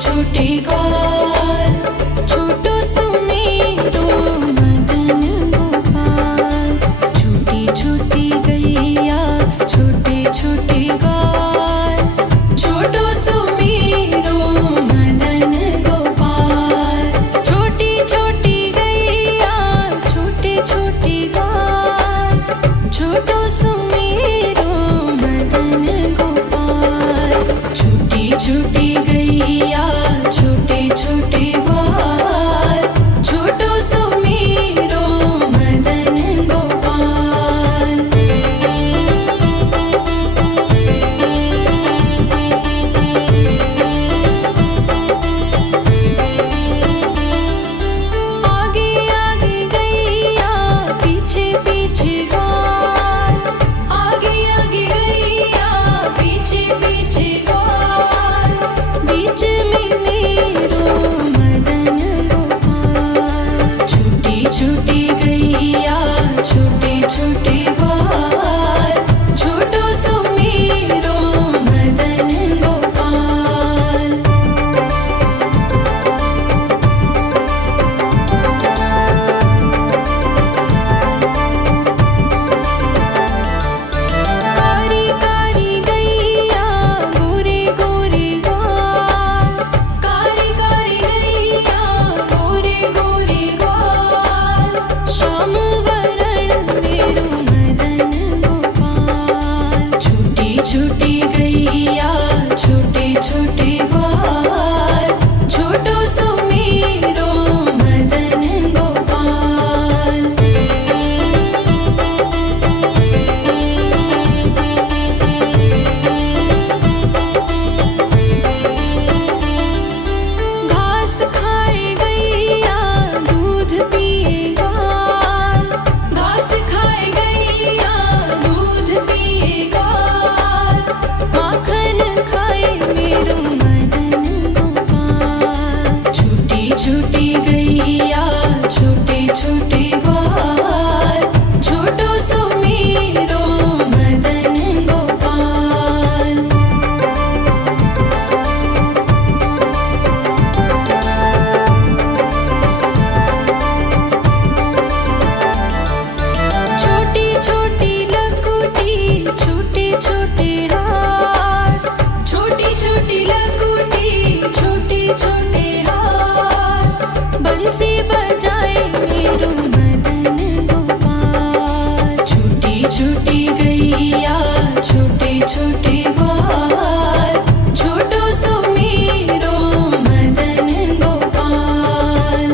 छोटे ग्वाल, छोटो सुमेरो मदन गोपाल। छोटी छोटी गैया छोटे छोटे ग्वाल, छोटो सुमेरो मदन गोपाल। छोटी छोटी गैया छोटे छोटे ग्वाल, छोटो सुमेरो मदन गोपाल। छोटी छोटी गैया छोटे छोटे ग्वाल, छोटो सुमेरो मदन गोपाल। आगे आगे गैया पीछे पीछे ग्वाल, आगे आगे गैया पीछे पीछे ग्वाल। बीच में मेरो मदन गोपाल। छोटी छोटी गैया छोटे छोटे ग्वाल, छोटो सुमेरो मदन गोपाल। कारी कारी गैया गोरे गोरे ग्वाल, कारी कारी गैया गोरे गोरे ग्वाल। श्याम वरण मेरो मदन गोपाल। छोटी छोटी गैया छोटे छोटे ग्वाल, छोटो सुमेरो मदन गोपाल। घास खाए गैया दूध पिए ग्वाल, घास खाए गैया दूध पिए ग्वाल। माखन खाए मेरो मदन गोपाल। छोटी छोटी गैया छोटे छोटे ग्वाल, छोटो सुमेरो मदन गोपाल। छोटी छोटी लकुटी छोटे छोटे हाथ, छोटी छोटी लकुटी छोटे छोटे हाथ। बंसी बजाए मेरो मदन गोपाल। छोटी छोटी गैया छोटे छोटे ग्वाल, छोटो सुमेरो मदन गोपाल।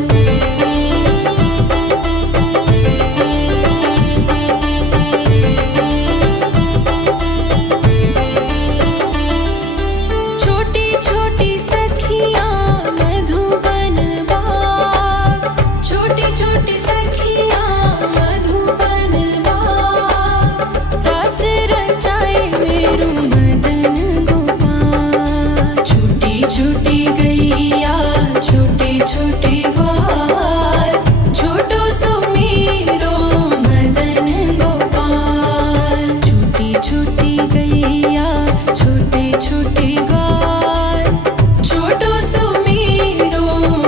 छोटी छोटी सखियाँ मधुबन बाग, छोटी छोटी सखियाँ मधुबन बाग। रास रचाए मेरो मदन गोपाल। छोटी छोटी गैया छोटे छोटे ग्वाल, छोटो सुमेरो मदन गोपाल। छोटी छोटी गैया छोटे छोटे ग्वाल, छोटो सुमेरो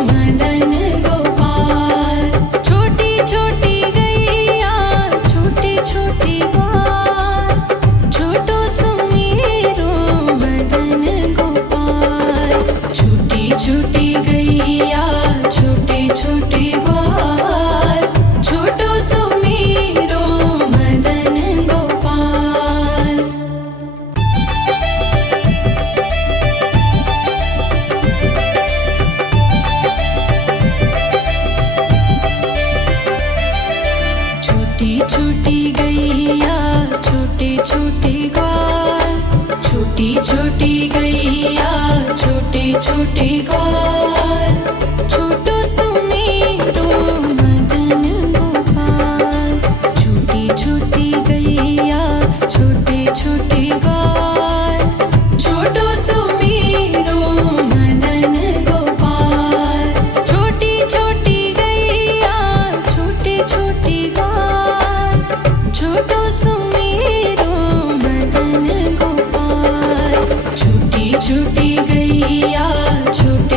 मदन गोपाल। छोटी छोटी गैया छोटे छोटे ग्वाल, छोटो सुमेरो मदन गोपाल। छोटी छोटी गैया छोटे छोटे ग्वाल, छोटो सुमेरो मदन गोपाल। छोटी छोटी गैया छोटे छोटे ग्वाल, छोटी छोटी गैया छोटे छोटे ग्वाल, छोटो सुमेरो मदन गोपाल। छोटी छोटी गैया छोटे छोटे ग्वाल, छोटो सुमेरो मदन गोपाल। छोटी छोटी गैया छोटे छोटे ग्वाल, छोटो सुमेरो मदन गोपाल। छोटी छोटी गैया छोटे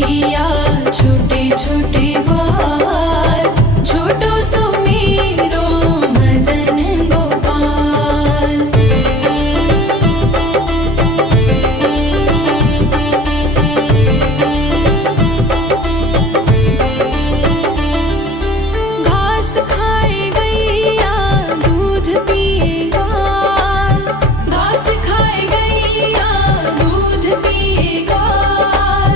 गैया छोटे छोटे ग्वाल छोटो सुमेरो मदन गोपाल। घास खाए गैया दूध पिए ग्वाल घास खाए गैया दूध पिए ग्वाल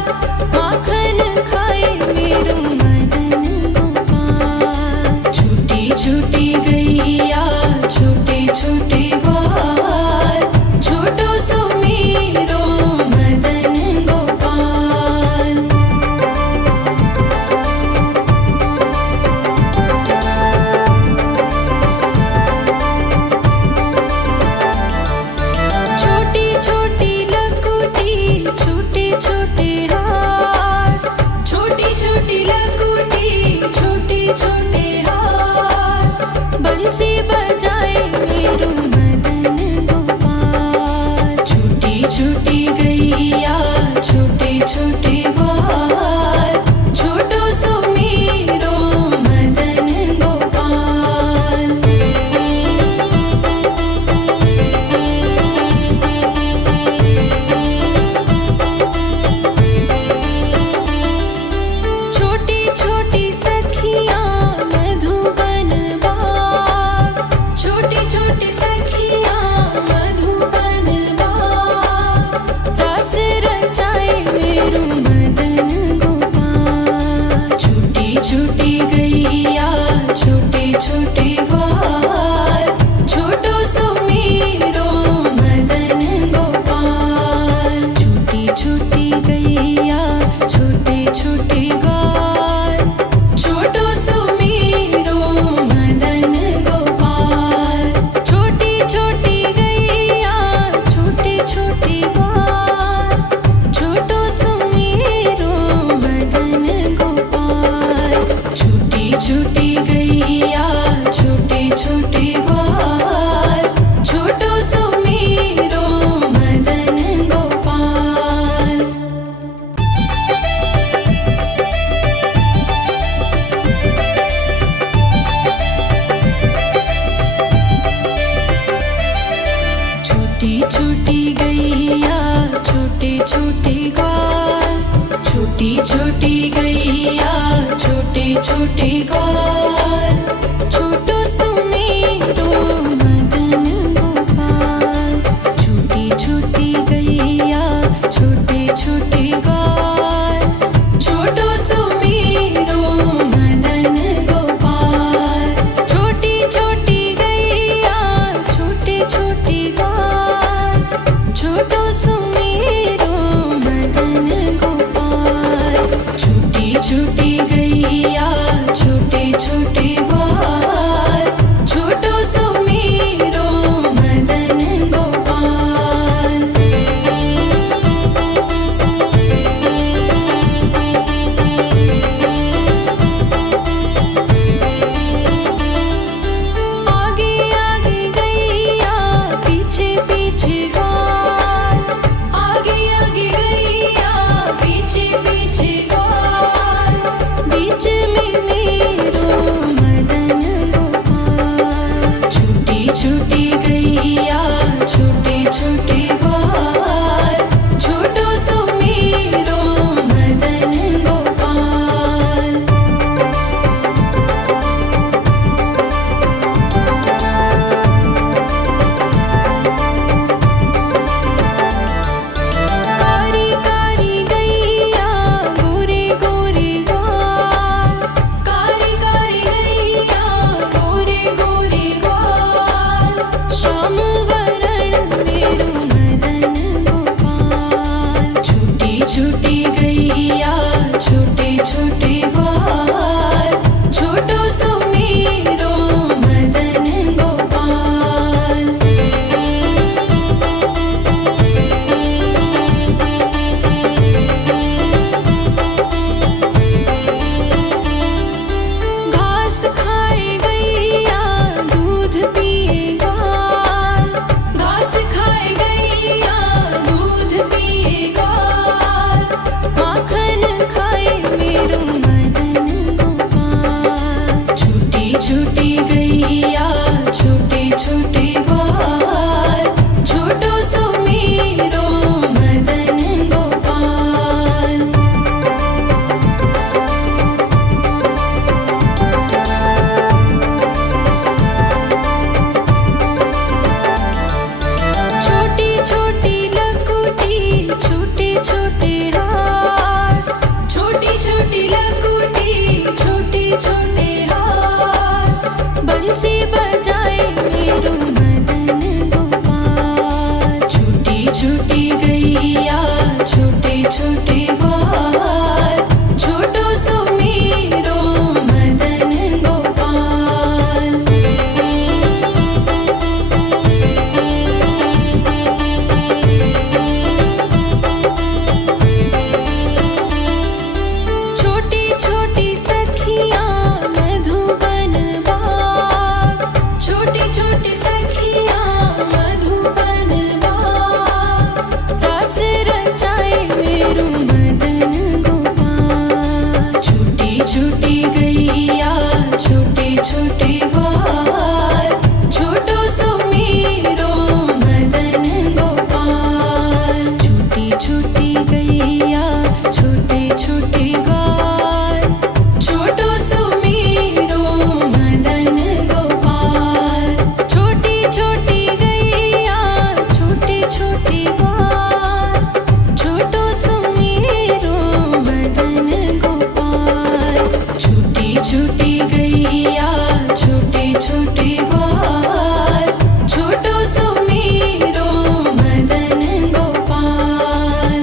माखन खाए मेरो मदन गोपाल। छोटी छोटी गैया छोटे छोटे ग्वाल छोटो सुमेरो मदन गोपाल। छोटी छोटी लकुटी छोटे छोटे हाथ छोटी छोटी लकुटी छोटे छोटे हाथ बंसी बजाए मेरो मदन गोपाल। छोटी छोटी गैया छोटे छोटे ग्वाल छोटो सुमेरो मदन गोपाल। छोटी छोटी सखियाँ मधुबन बाग छोटी छोटी सखियाँ मधुबन बाग रास रचाए मेरो मदन गोपाल। छोटी छोटी गैया छोटे छोटे ग्वाल छोटो सुमेरो मदन गोपाल। छोटी छोटी गैया छोटे छोटे ग्वाल छोटो सुमेरो मदन गोपाल। छोटी छोटी गैया छोटे छोटे ग्वाल छोटो सुमेरो मदन गोपाल। छोटी छोटी गैया छोटे छोटे ग्वाल छोटो सुमेरो मदन गोपाल। छोटी छोटी गैया छोटे छोटे ग्वाल छोटी छोटी गैया छोटे छोटे ग्वाल छोटो सुमेरो मदन गोपाल। छोटी छोटी गैया छोटे छोटे ग्वाल छोटो सुमेरो मदन गोपाल। छोटी छोटी गैया छोटे छोटे ग्वाल छोटो सुमेरो मदन गोपाल। छोटी लकुटी छोटे छोटे हाथ बंसी बजाए मेरो मदन गोपाल। छोटी छोटी गैया छोटे छोटे ग्वाल छोटो सो मेरो मदन गोपाल। छोटी छोटी सखियाँ मधुबन बाग छोटी छोटी सखियाँ मधुबन बाग रस रचाए मेरो मदन गोपाल। छोटी छोटी गैया छोटे छोटे ग्वाल छोटो सो मेरो मदन गोपाल। छोटी छोटी गैया छोटे छोटे ग्वाल छोटो सो मेरो मदन गोपाल। छोटी छोटी गैया छोटे छोटे ग्वाल छोटो सो मेरो मदन गोपाल। छोटी छोटी गैया छोटे छोटे ग्वाल छोटो सो मेरो मदन गोपाल।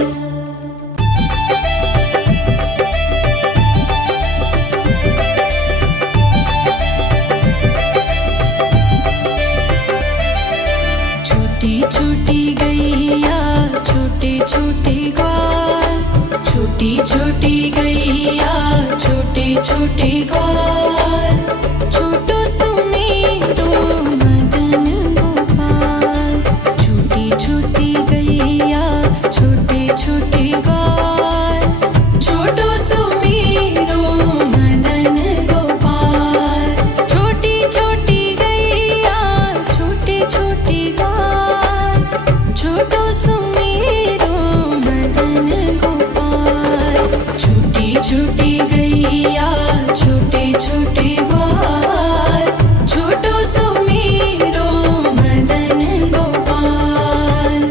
छोटी छोटी गैया छोटे छोटे ग्वाल छोटी छोटी गैया छोटे छोटे ग्वाल छोटो सो मेरो मदन गोपाल। छोटी छोटी गैया छोटे छोटे ग्वाल छोटो सो मेरो मदन गोपाल। छोटी छोटी गैया छोटे छोटे ग्वाल छोटो सो मेरो मदन गोपाल। छोटी छोटी गैया छोटे छोटे ग्वाल छोटो सो मेरो मदन गोपाल।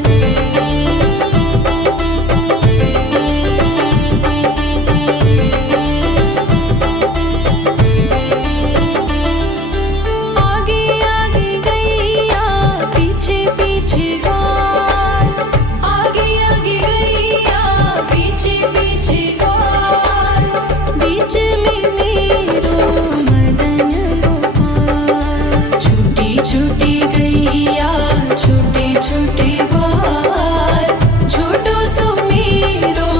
आगे आगे गैया पीछे पीछे ग्वाल आगे आगे गैया पीछे पीछे ग्वाल बीच में मेरो मदन गोपाल। छोटी छोटी गैया छोटे छोटे ग्वाल छोटो सो मेरो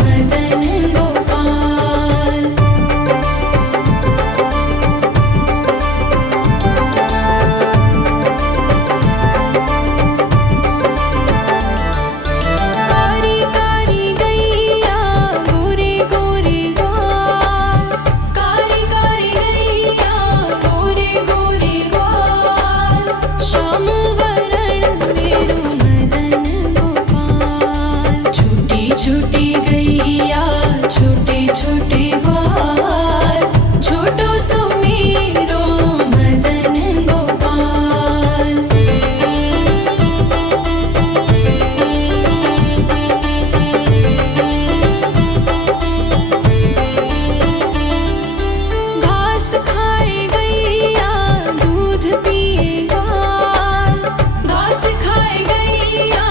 मदन गोपाल। कारी कारी गैया गोरे गोरे ग्वाल कारी कारी गैया गोरे गोरे ग्वाल श्याम वरण मेरो मदन गोपाल। छोटी छोटी गैया छोटे छोटे ग्वाल छोटो सो मेरो मदन गोपाल। घास खाए गैया दूध पिए ग्वाल घास खाए गैया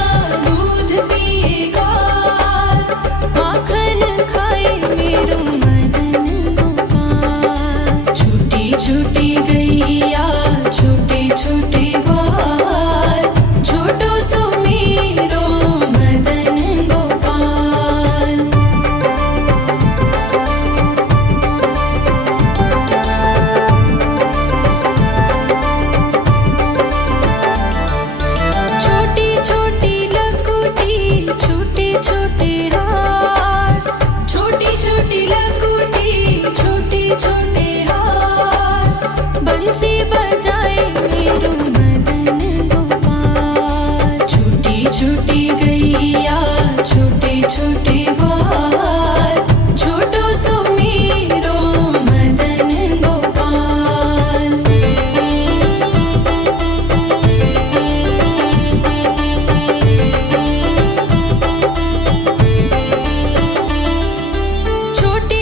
दूध पिए ग्वाल माखन खाए मेरो मदन गोपाल। छोटी छोटी गैया छोटे छोटे ग्वाल छोटो सो मेरो मदन गोपाल। छोटी छोटी लकुटी छोटे छोटे हाथ छोटी छोटी लकुटी छोटे छोटे हाथ बंसी बजाए मेरो मदन गोपाल। छोटी छोटी गैया छोटे छोटे ग्वाल छोटो सो मेरो मदन गोपाल। छोटी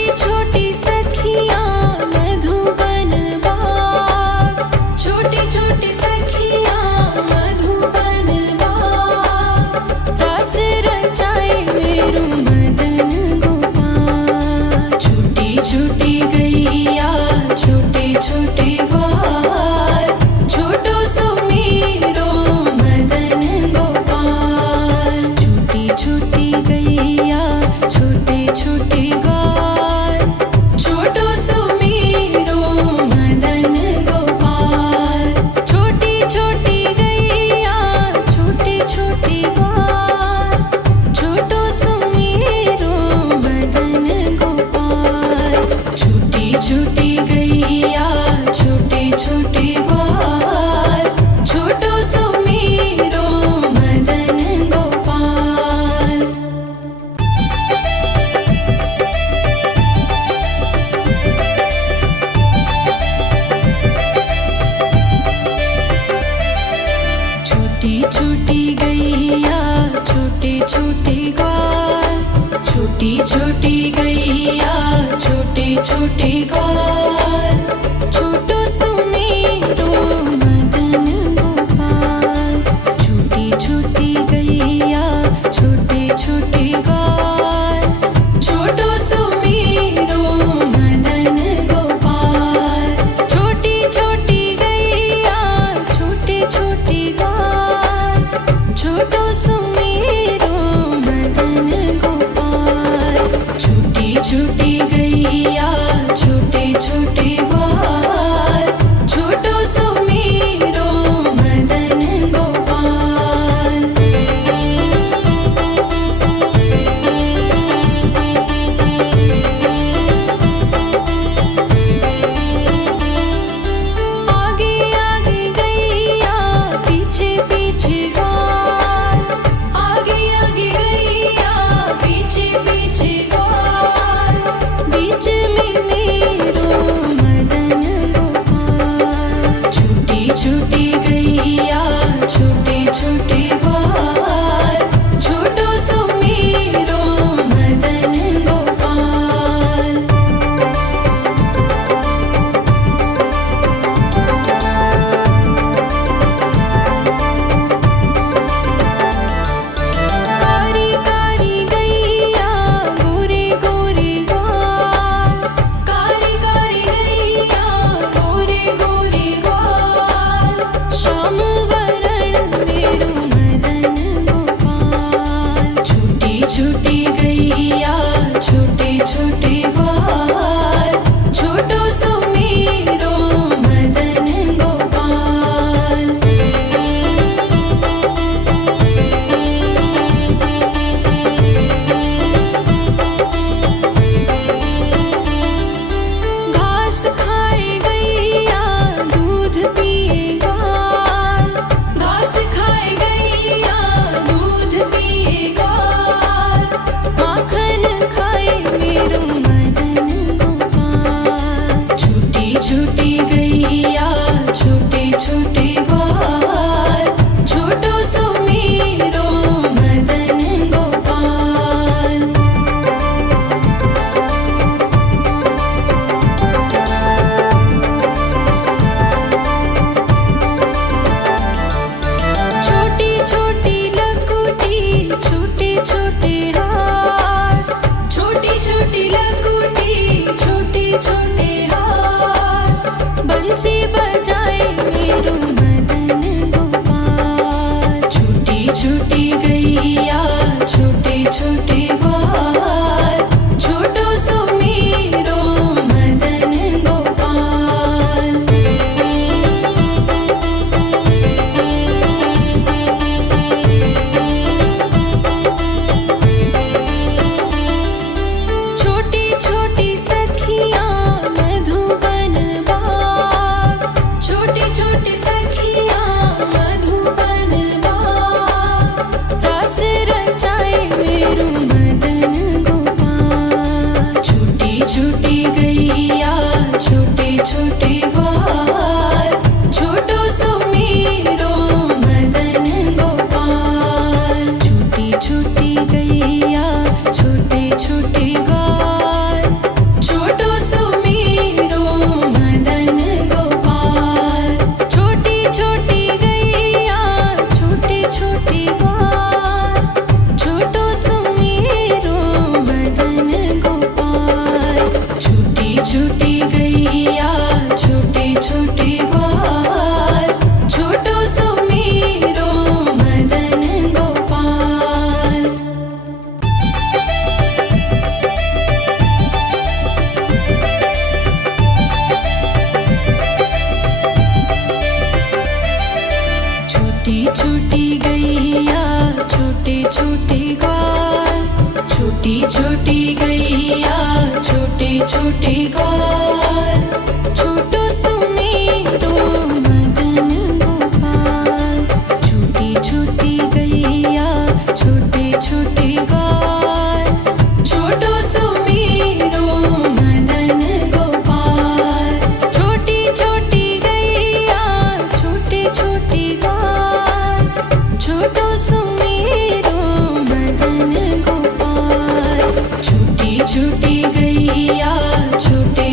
छोटे ग्वाल, छोटो सुमेरो मदन गोपाल। छोटी छोटी गैया छोटे छोटे ग्वाल, छोटो सुमेरो मदन गोपाल। छोटी छोटी गैया छोटे छोटे ग्वाल, छोटो सुमेरो मदन गोपाल। छोटी छोटी गैया छोटे छोटे ग्वाल, छोटो सुमेरो मदन गोपाल। आगे आगे गैया पीछे पीछे ग्वाल, आगे आगे गैया पीछे पीछे ग्वाल। बीच में मेरो मदन गोपाल। छोटी छोटी गैया छोटे छोटे ग्वाल, छोटो सुमेरो मदन गोपाल। कारी कारी गैया गोरे गोरे ग्वाल, कारी कारी गैया गोरे गोरे ग्वाल। श्याम वरण मेरो मदन गोपाल। छोटी छोटी गैया छोटे छोटे ग्वाल, छोटो सुमेरो मदन गोपाल। घास खाए गैया दूध पिए ग्वाल, घास खाए गैया दूध पिए ग्वाल। माखन खाए मेरो मदन गोपाल। छोटी छोटी गैया छोटे छोटे ग्वाल, छोटो सुमेरो मदन गोपाल। छोटी छोटी लकुटी छोटे छोटे हाथ, छोटी छोटी लकुटी छोटे छोटे हाथ। बंसी बजाए मेरो मदन गोपाल। छोटी छोटी गैया छोटे छोटे ग्वाल, छोटो सुमेरो मदन गोपाल। छोटी छोटी सखियाँ मधुबन बाग, छोटी छोटी सखियाँ मधुबन बाग। रास रचाए मेरो मदन गोपाल। छोटी छोटी गैया छोटे छोटे ग्वाल, छोटो सुमेरो मदन गोपाल। छोटी छोटी गैया छोटे छोटे ग्वाल, छोटो सुमेरो मदन गोपाल। छोटी छोटी गैया छोटे छोटे ग्वाल, छोटो सुमेरो मदन गोपाल। छोटी छोटी गैया छोटे छोटे ग्वाल, छोटो सुमेरो मदन गोपाल। छोटी छोटी गैया छोटे छोटे ग्वाल, छोटी छोटी गैया छोटे छोटे ग्वाल। छोटो सुमेरो मदन गोपाल। छोटी छोटी गैया छोटे छोटे ग्वाल, छोटो सुमेरो मदन गोपाल। छोटी छोटी गैया छोटे छोटे ग्वाल, छोटो सुमेरो मदन गोपाल। छोटी छोटी गैया छोटे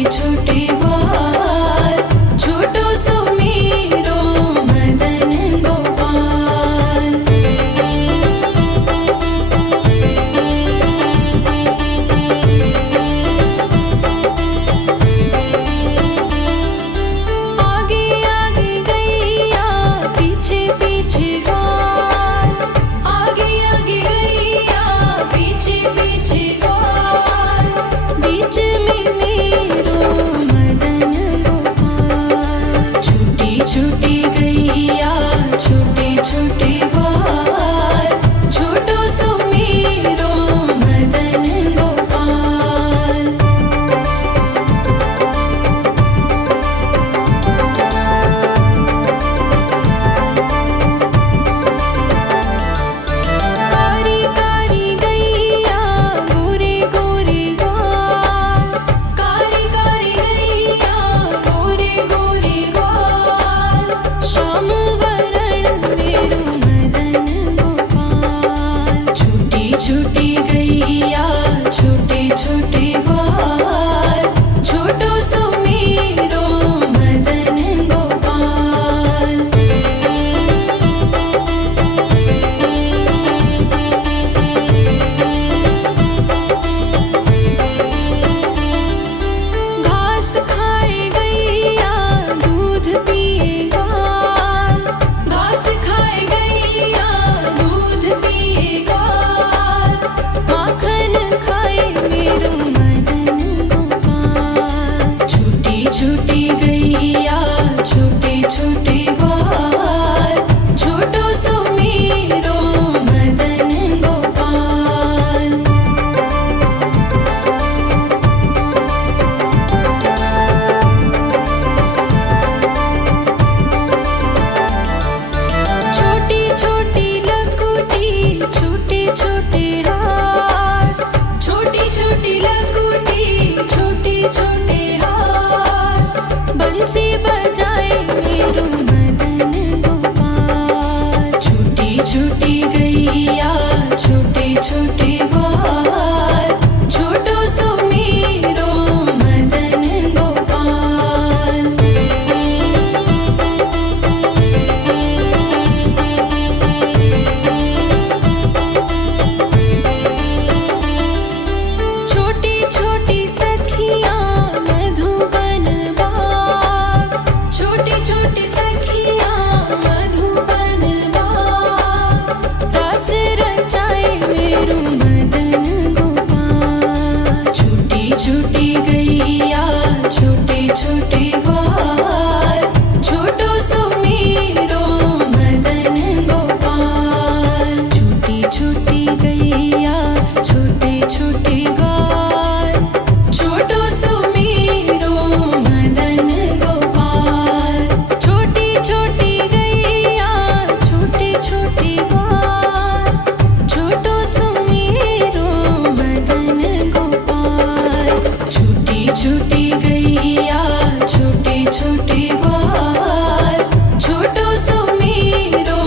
छोटी गैया छोटे छोटे ग्वाल, छोटो सुमीरो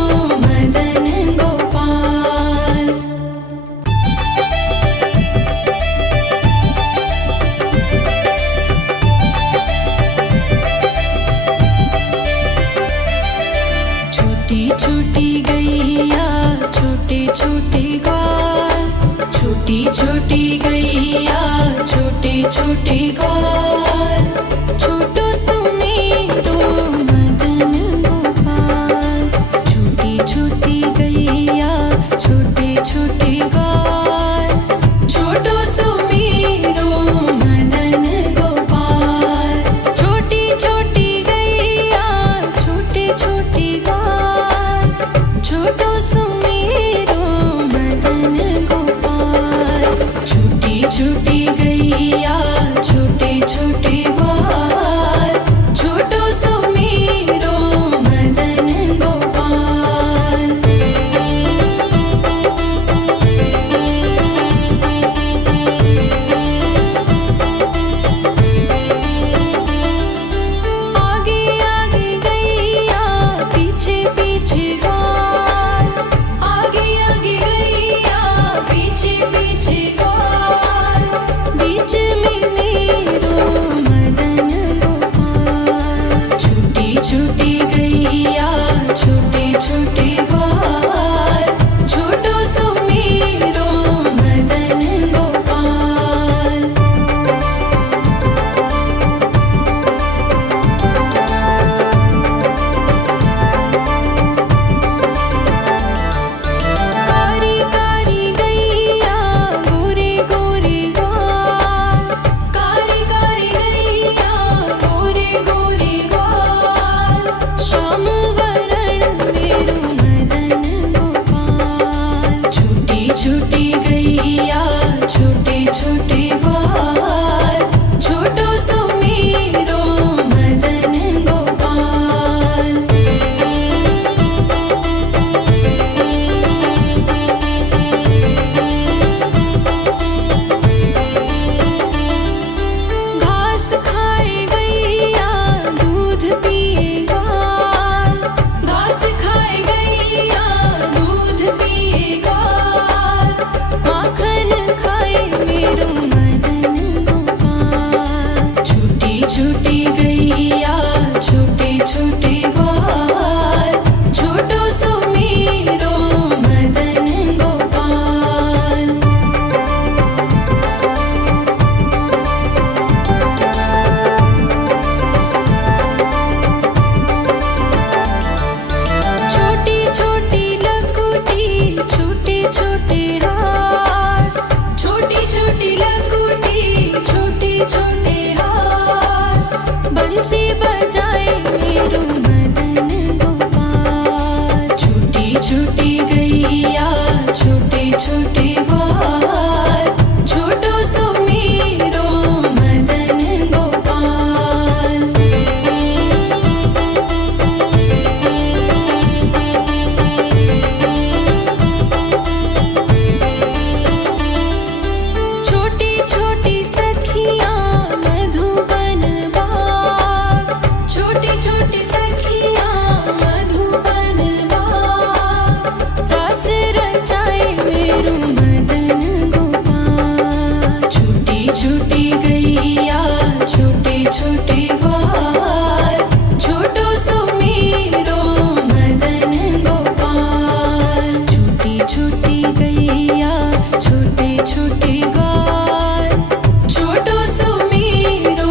मदन गोपाल। छोटी छोटी गैया छोटे छोटे ग्वाल, छोटी छोटी गैया छोटे छोटे ग्वाल, छोटो सुमीरो मदन गोपाल। छोटी छोटी गैया छोटे छोटे ग्वाल, छोटो सुमीरो मदन गोपाल। छोटी छोटी गैया छोटे छोटे ग्वाल, छोटो सुमीरो मदन गोपाल। छोटी छोटी गैया छोटे छोटे ग्वाल, छोटो सुमीरो मदन गोपाल। आगे आगे गैया पीछे पीछे ग्वाल, आगे आगे गैया पीछे पीछे ग्वाल, बीच में मेरो मदन गोपाल। छोटी छोटी गैया छोटे छोटे ग्वाल, छोटो सुमीरो मदन गोपाल। कारी कारी गैया गोरे गोरे ग्वाल, कारी कारी गैया गोरे गोरे ग्वाल, श्याम वरण मेरो मदन गोपाल। छोटी छोटी गैया छोटे छोटे ग्वाल, छोटो सुमीरो मदन गोपाल। घास खाए गैया दूध पिए ग्वाल, घास खाए गैया दूध पिए ग्वाल, माखन खाए मेरो मदन गोपाल। छोटी छोटी गैया छोटे छोटे ग्वाल, छोटो सुमीरो मदन गोपाल। छोटी छोटी लकुटी छोटे छोटे हाथ, छोटी छोटी लकुटी छोटे छोटे हाथ, बंसी बजाए मेरो मदन गोपाल। छोटी छोटी गैया छोटे छोटे ग्वाल, छोटो सुमीरो मदन गोपाल। छोटी छोटी सखियाँ मधुबन बाग, छोटी छोटी सखियाँ मधुबन बाग, रास रचाए मेरो मदन गोपाल। छोटी छोटी गैया छोटे छोटे ग्वाल, छोटो सुमीरो मदन गोपाल। छोटी छोटी गैया छोटे छोटे ग्वाल, छोटो सुमीरो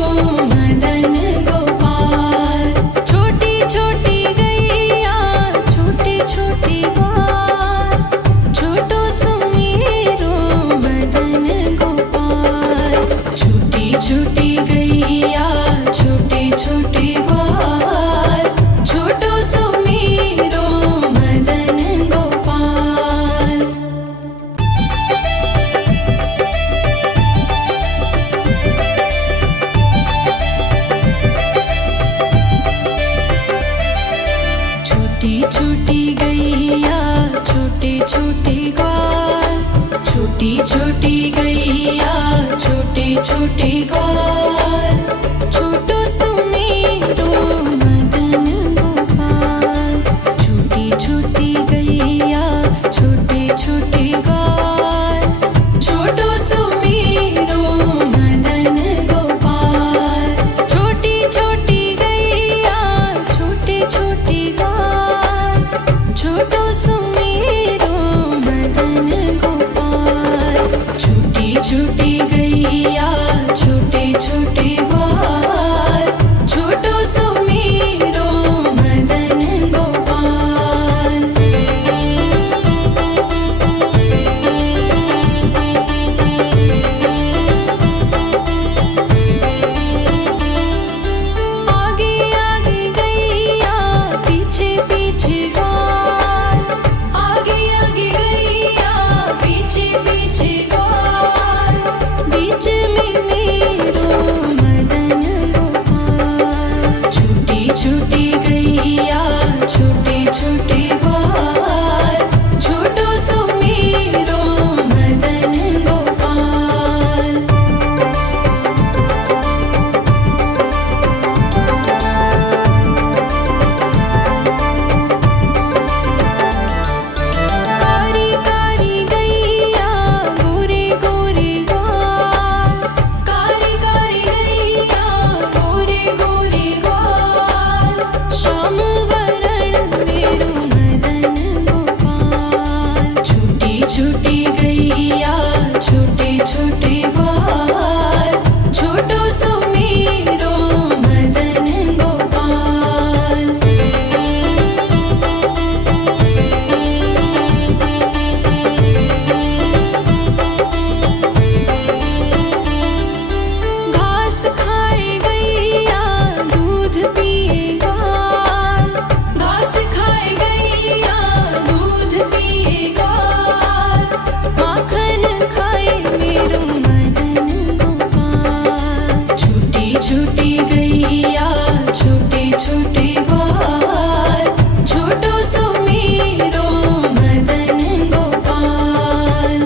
मदन गोपाल। छोटी छोटी गैया छोटे छोटे ग्वाल, छोटो सुमीरो मदन गोपाल। छोटी छोटी गैया छोटे छोटे ग्वाल, छोटो सुमीरो मदन गोपाल। छोटी छोटी गैया छोटे छोटे ग्वाल, छोटी छोटी गैया छोटे छोटे ग्वाल, छोटी गैया छोटे छोटे ग्वाल, छोटो सुमेरो मदन गोपाल।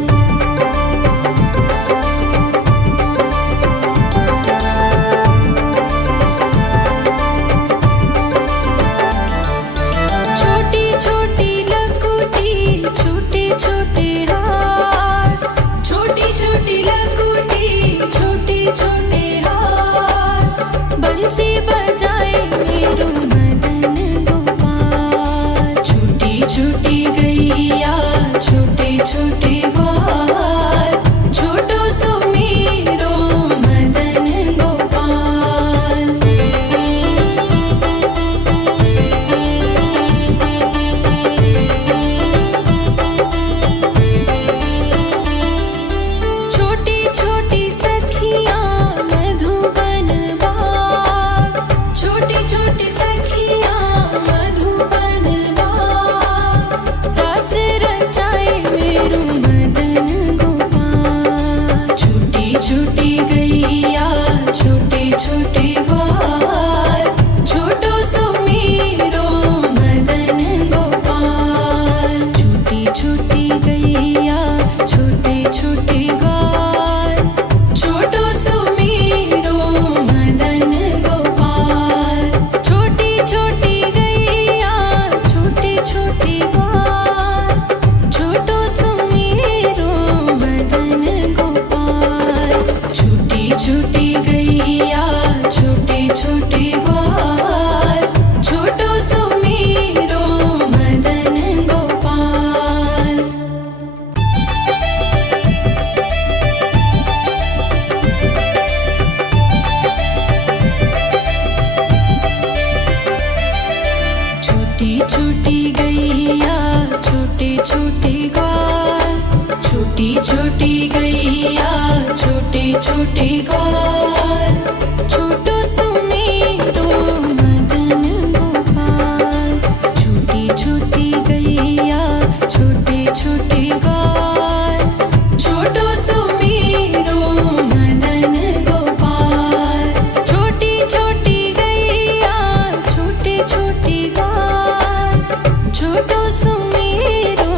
छोटी छोटी लकुटी छोटे छोटे हाथ, छोटी छोटी लकुटी छोटे छोटे हाथ, बंसी बजाए मेरो मदन गोपाल। छोटी छोटी गैया छोटे छोटे ग्वाल, छोटो सुमेरो मदन गोपाल। छोटी छोटी सखियाँ मधुबन बाग, छोटी छोटी सखियाँ मधुबन बाग, रास रचाए मेरो मदन गोपाल। छोटी छोटी गैया छोटे छोटे ग्वाल, छोटो सुमेरो मदन गोपाल। छोटी छोटी गैया छोटे छोटे ग्वाल, छोटो सुमेरो मदन गोपाल। छोटी छोटी गैया छोटे छोटे ग्वाल, छोटो सुमेरो मदन गोपाल। छोटी छोटी गैया छोटे छोटे ग्वाल, छोटो सुमेरो मदन गोपाल। छोटी छोटी गैया छोटे छोटे ग्वाल, छोटी छोटी गैया छोटे छोटे ग्वाल, छोटो सुमेरो मदन गोपाल। छोटी छोटी गैया छोटे छोटे ग्वाल, छोटो सुमेरो मदन गोपाल। छोटी छोटी गैया छोटे छोटे ग्वाल, छोटो सुमेरो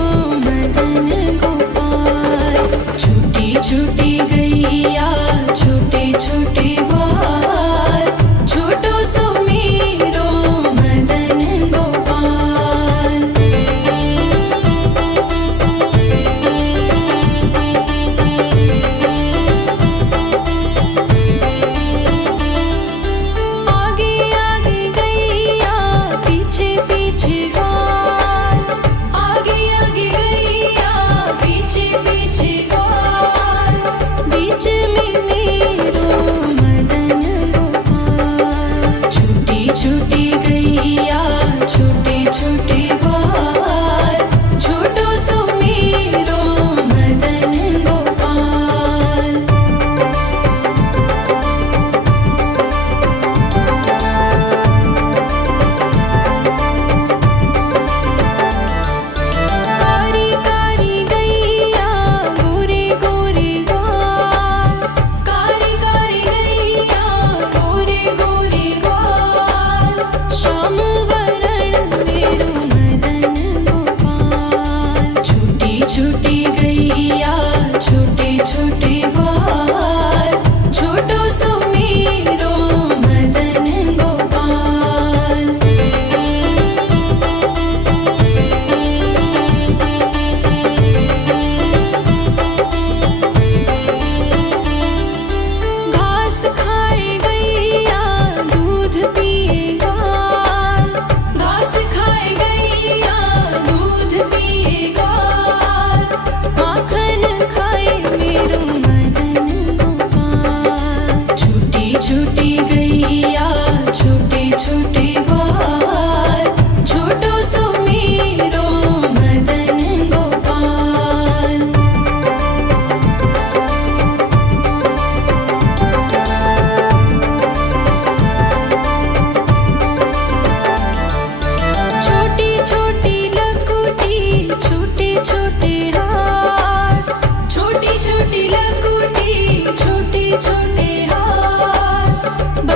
मदन गोपाल। छोटी छोटी गैया छोटे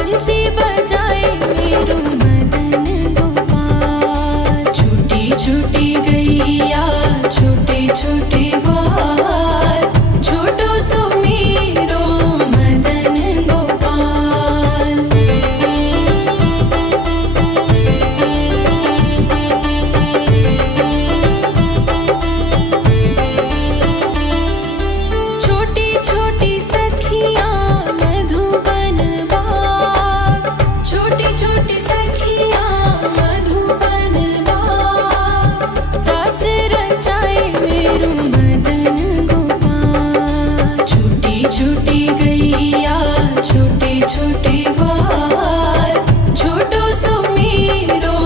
बंसी बजाए मेरो मदन गोपाल। छोटी छोटी गैया छोटे छोटे ग्वाल, छोटो सो मेरो मदन गोपाल। छोटी छोटी सखियाँ मधुबन बाग, छोटी छोटी सखियाँ मधुबन बाग, रस रचाए मेरो मदन गोपाल। छोटी छोटी गैया छोटे छोटे ग्वाल, छोटो सो मेरो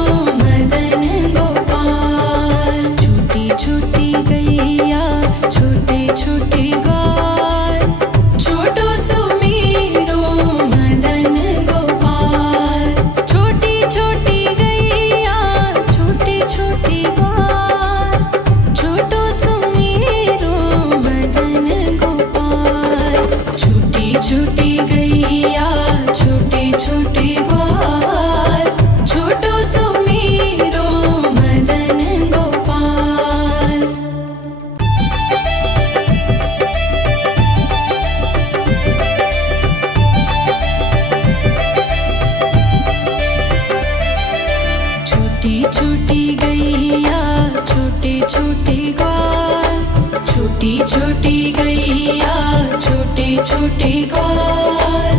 मदन गोपाल। छोटी छोटी गैया छोटे छोटे ग्वाल, छोटो सो मेरो मदन गोपाल। छोटी छोटी गैया छोटे छोटे ग्वाल, छोटो सो मेरो मदन गोपाल। छोटी छोटी गैया छोटे छोटे ग्वाल, छोटो सो मेरो मदन गोपाल। छोटी छोटी गैया छोटे छोटे ग्वाल, छोटी छोटी गैया छोटे छोटे ग्वाल,